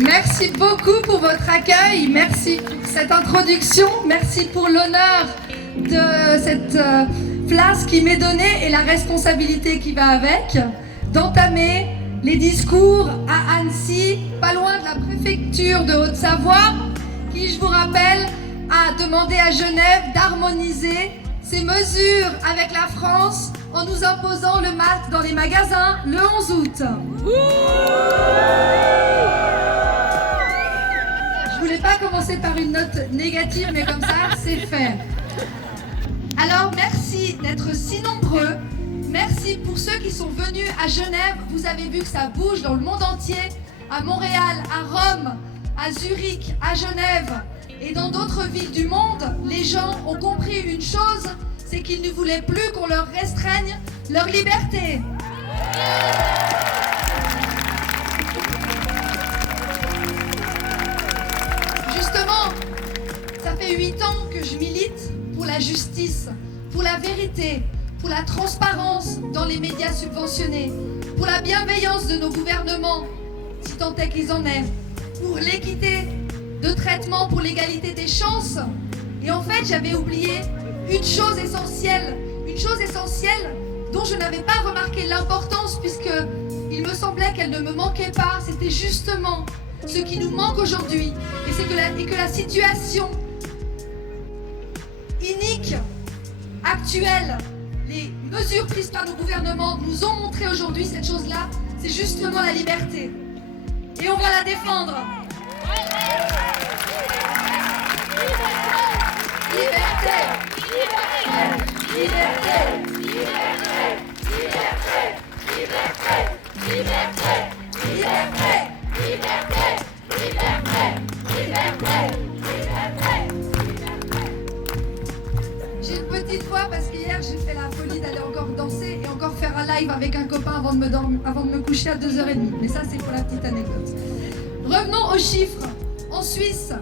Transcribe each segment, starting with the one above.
Merci beaucoup pour votre accueil, merci pour cette introduction, merci pour l'honneur de cette place qui m'est donnée et la responsabilité qui va avec, d'entamer les discours à Annecy, pas loin de la préfecture de Haute-Savoie, qui, je vous rappelle, a demandé à Genève d'harmoniser ses mesures avec la France en nous imposant le masque dans les magasins le 11 août. Je voulais pas commencer par une note négative, mais comme ça, c'est fait. Alors, merci d'être si nombreux. Merci pour ceux qui sont venus à Genève. Vous avez vu que ça bouge dans le monde entier, à Montréal, à Rome, à Zurich, à Genève et dans d'autres villes du monde. Les gens ont compris une chose, c'est qu'ils ne voulaient plus qu'on leur restreigne leur liberté. Justement, ça fait 8 ans que je milite pour la justice, pour la vérité, pour la transparence dans les médias subventionnés, pour la bienveillance de nos gouvernements, si tant est qu'ils en aient, pour l'équité de traitement, pour l'égalité des chances. Et en fait, j'avais oublié une chose essentielle dont je n'avais pas remarqué l'importance puisque il me semblait qu'elle ne me manquait pas. C'était justement ce qui nous manque aujourd'hui, et c'est que la situation inique, actuelle, les mesures prises par nos gouvernements nous ont montré aujourd'hui cette chose-là, c'est justement la liberté. Et on va la défendre. Liberté, liberté, liberté, liberté, liberté, liberté, liberté, liberté, liberté, liberté. J'ai une petite voix parce qu'hier j'ai fait la folie d'aller encore danser et encore faire un live avec un copain avant de me coucher à 2h30. Mais ça c'est pour la petite anecdote. Revenons aux chiffres. En Suisse,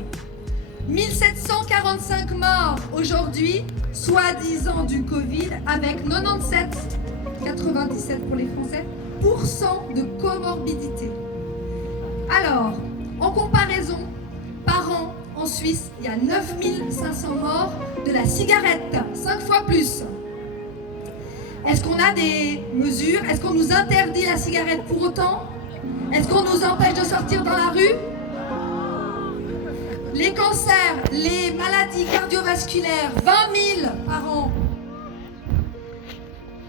1745 morts aujourd'hui, soi-disant du Covid, avec 97 pour les Français, % de comorbidité. Alors, en comparaison, par an, en Suisse, il y a 9500 morts de la cigarette, 5 fois plus. Est-ce qu'on a des mesures? Est-ce qu'on nous interdit la cigarette pour autant? Est-ce qu'on nous empêche de sortir dans la rue? Les cancers, les maladies cardiovasculaires, 20 000 par an.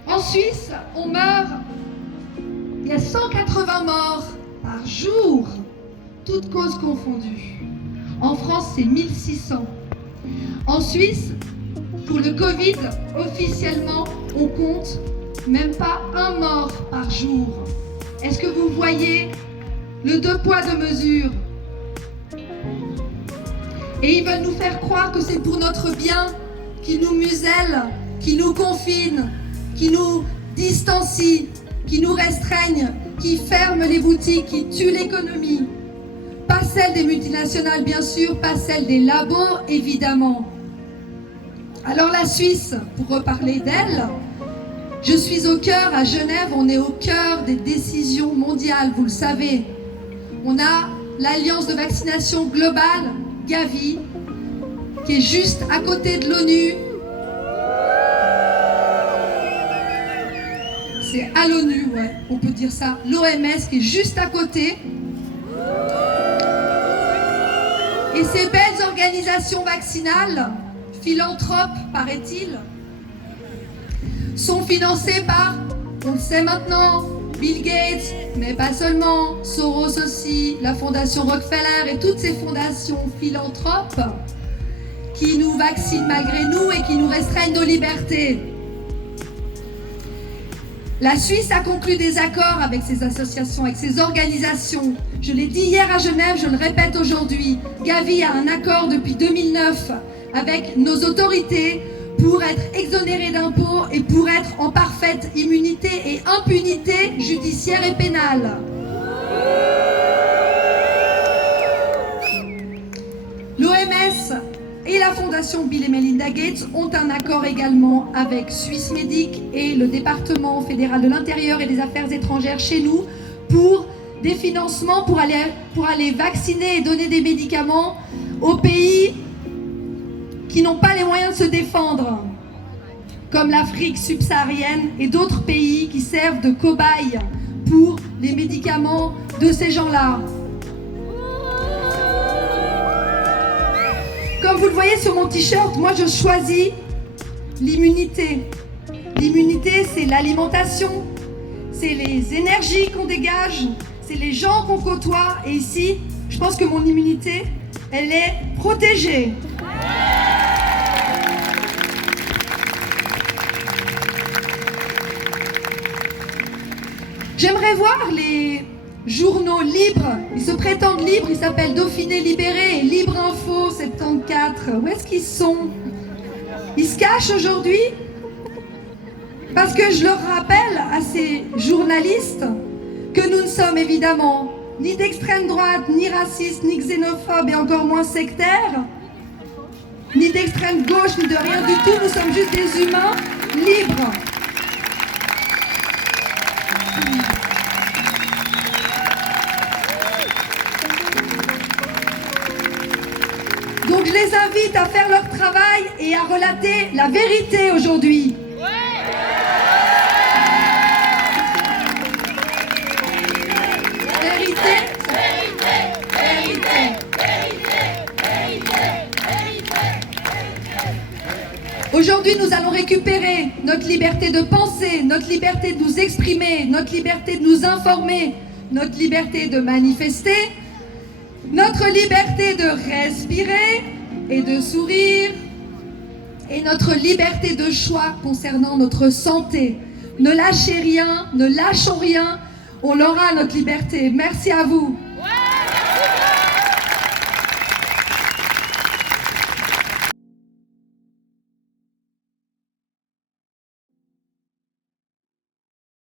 En Suisse, on meurt, il y a 180 morts par jour, toutes causes confondues. En France, c'est 1600. En Suisse, pour le Covid, officiellement, on compte même pas un mort par jour. Est-ce que vous voyez le 2 poids 2 mesures? Et ils veulent nous faire croire que c'est pour notre bien, qu'ils nous musellent, qu'ils nous confinent, qu'ils nous distancient, qu'ils nous restreignent, qu'ils ferment les boutiques, qu'ils tuent l'économie. Pas celle des multinationales, bien sûr, pas celle des labos, évidemment. Alors la Suisse, pour reparler d'elle, je suis au cœur, à Genève, on est au cœur des décisions mondiales, vous le savez. On a l'Alliance de vaccination globale, Gavi, qui est juste à côté de l'ONU. C'est à l'ONU, ouais, on peut dire ça. L'OMS qui est juste à côté. Et ces belles organisations vaccinales, philanthropes, paraît-il, sont financées par, on le sait maintenant, Bill Gates, mais pas seulement, Soros aussi, la fondation Rockefeller et toutes ces fondations philanthropes qui nous vaccinent malgré nous et qui nous restreignent nos libertés. La Suisse a conclu des accords avec ces associations, avec ces organisations. Je l'ai dit hier à Genève, je le répète aujourd'hui. Gavi a un accord depuis 2009 avec nos autorités pour être exonérés d'impôts et pour être en parfaite immunité et impunité judiciaire et pénale. L'OMS et la fondation Bill et Melinda Gates ont un accord également avec Swissmedic et le département fédéral de l'intérieur et des affaires étrangères chez nous pour des financements pour aller vacciner et donner des médicaments aux pays qui n'ont pas les moyens de se défendre, comme l'Afrique subsaharienne et d'autres pays qui servent de cobayes pour les médicaments de ces gens-là. Comme vous le voyez sur mon t-shirt, moi je choisis l'immunité. L'immunité, c'est l'alimentation, c'est les énergies qu'on dégage, c'est les gens qu'on côtoie. Et ici, je pense que mon immunité, elle est protégée. J'aimerais voir les journaux libres. Ils se prétendent libres, ils s'appellent Dauphiné Libéré et Libre Info 74. Où est-ce qu'ils sont? Ils se cachent aujourd'hui? Parce que je leur rappelle à ces journalistes que nous ne sommes évidemment ni d'extrême droite, ni racistes, ni xénophobes et encore moins sectaires, ni d'extrême gauche, ni de rien du tout. Nous sommes juste des humains libres. Donc je les invite à faire leur travail et à relater la vérité aujourd'hui. Aujourd'hui, nous allons récupérer notre liberté de penser, notre liberté de nous exprimer, notre liberté de nous informer, notre liberté de manifester, notre liberté de respirer et de sourire, et notre liberté de choix concernant notre santé. Ne lâchez rien, ne lâchons rien, on aura notre liberté. Merci à vous.